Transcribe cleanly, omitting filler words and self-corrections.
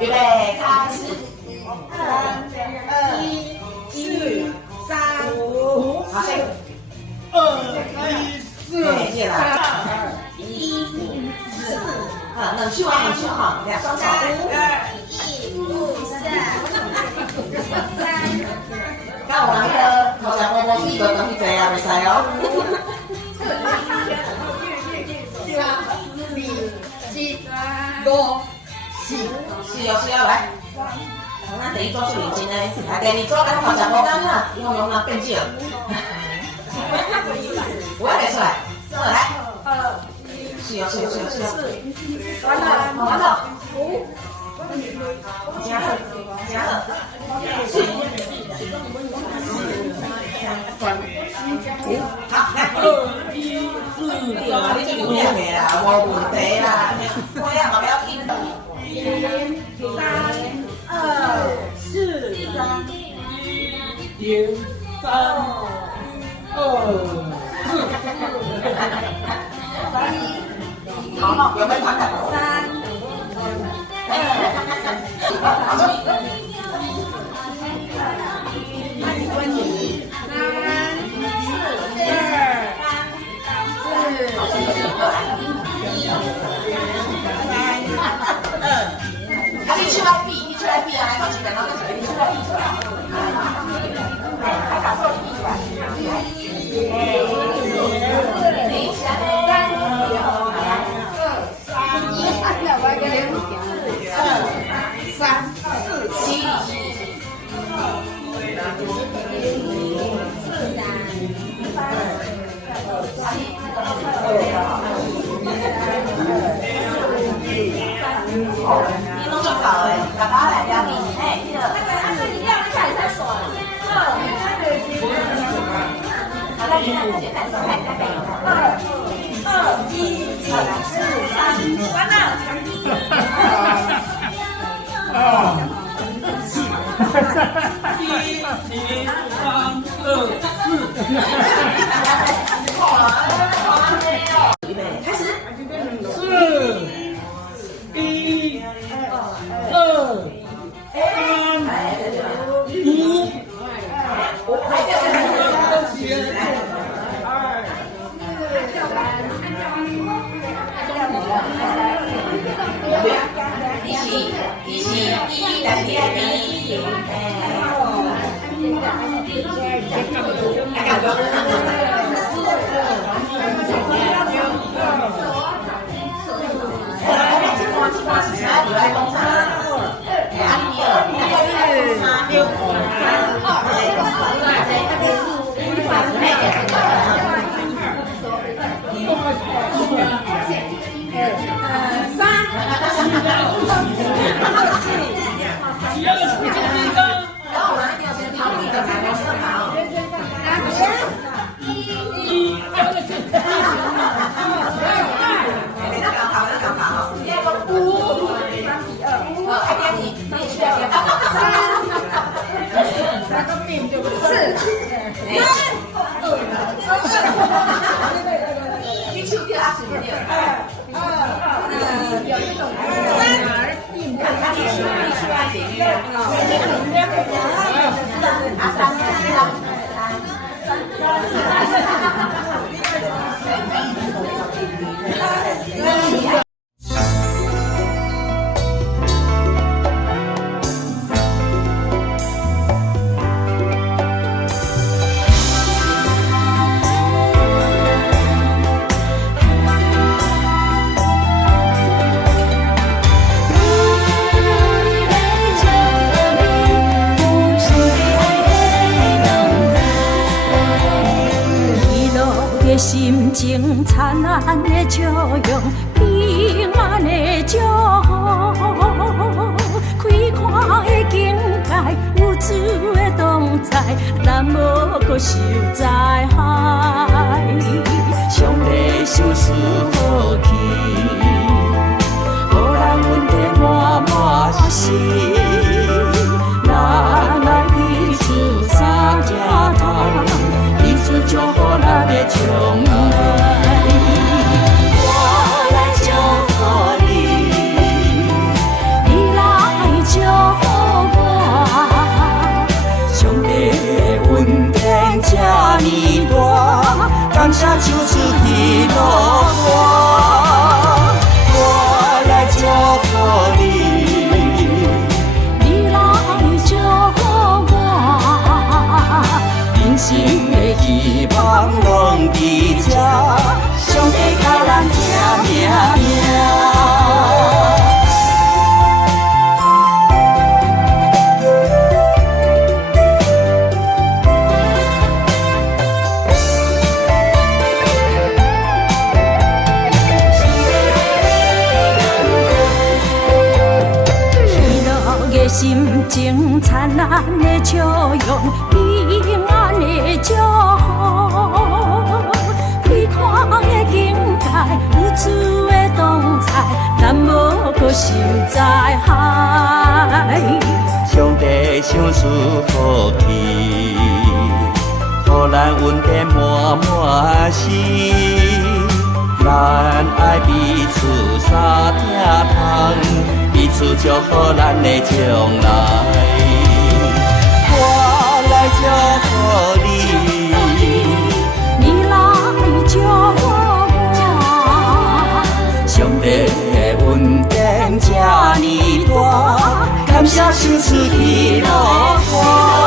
预备，开始。2、2、1、4、3、5，好，下一个。2、1、4，对，对了。2、1、4，冷气完，冷气好，两双手。3、2、1、5、3。到我那个头上摸摸屁股，等你坐啊，袂使哦。是哦，是哦，来。那第一组是认真的，来第二组咱头前摸到哪，以后用那变少。我也出来，好来。是哦，是哦，是哦，是哦。完了，完了。加了，加了。好，来。2、1、4，你就用念的啦，无问题啦。我也嘛不要紧。3、2、4、3、1、3、2、4。好，有没有看到？3、你出来比，你出来比啊！来到这边，然后这边你出来比出来。来，把手比出来。你弄就搞哎，爸爸来标你，哎，这个。你这样看才爽。好，再简单手看一下背。2、1、4、3，完了。预备，开始。4、1、2、3、5。心情灿烂的笑容，平安的祝福，开阔的境界，有主的同在，咱无搁受灾害。上帝收拾好去，予人稳得满满心。咱来彼此相正堂，彼此祝福咱的将来。我来祝福你，你来心情灿烂的笑容，平安的祝福。开阔的境界，有趣的同在，咱无搁守在海。上帝赏赐福气，予咱稳定满满心。咱爱彼此相疼痛，彼此祝福咱的将来。我来祝福你，你来祝我。上帝的恩典这呢大，感谢赏赐喜乐花。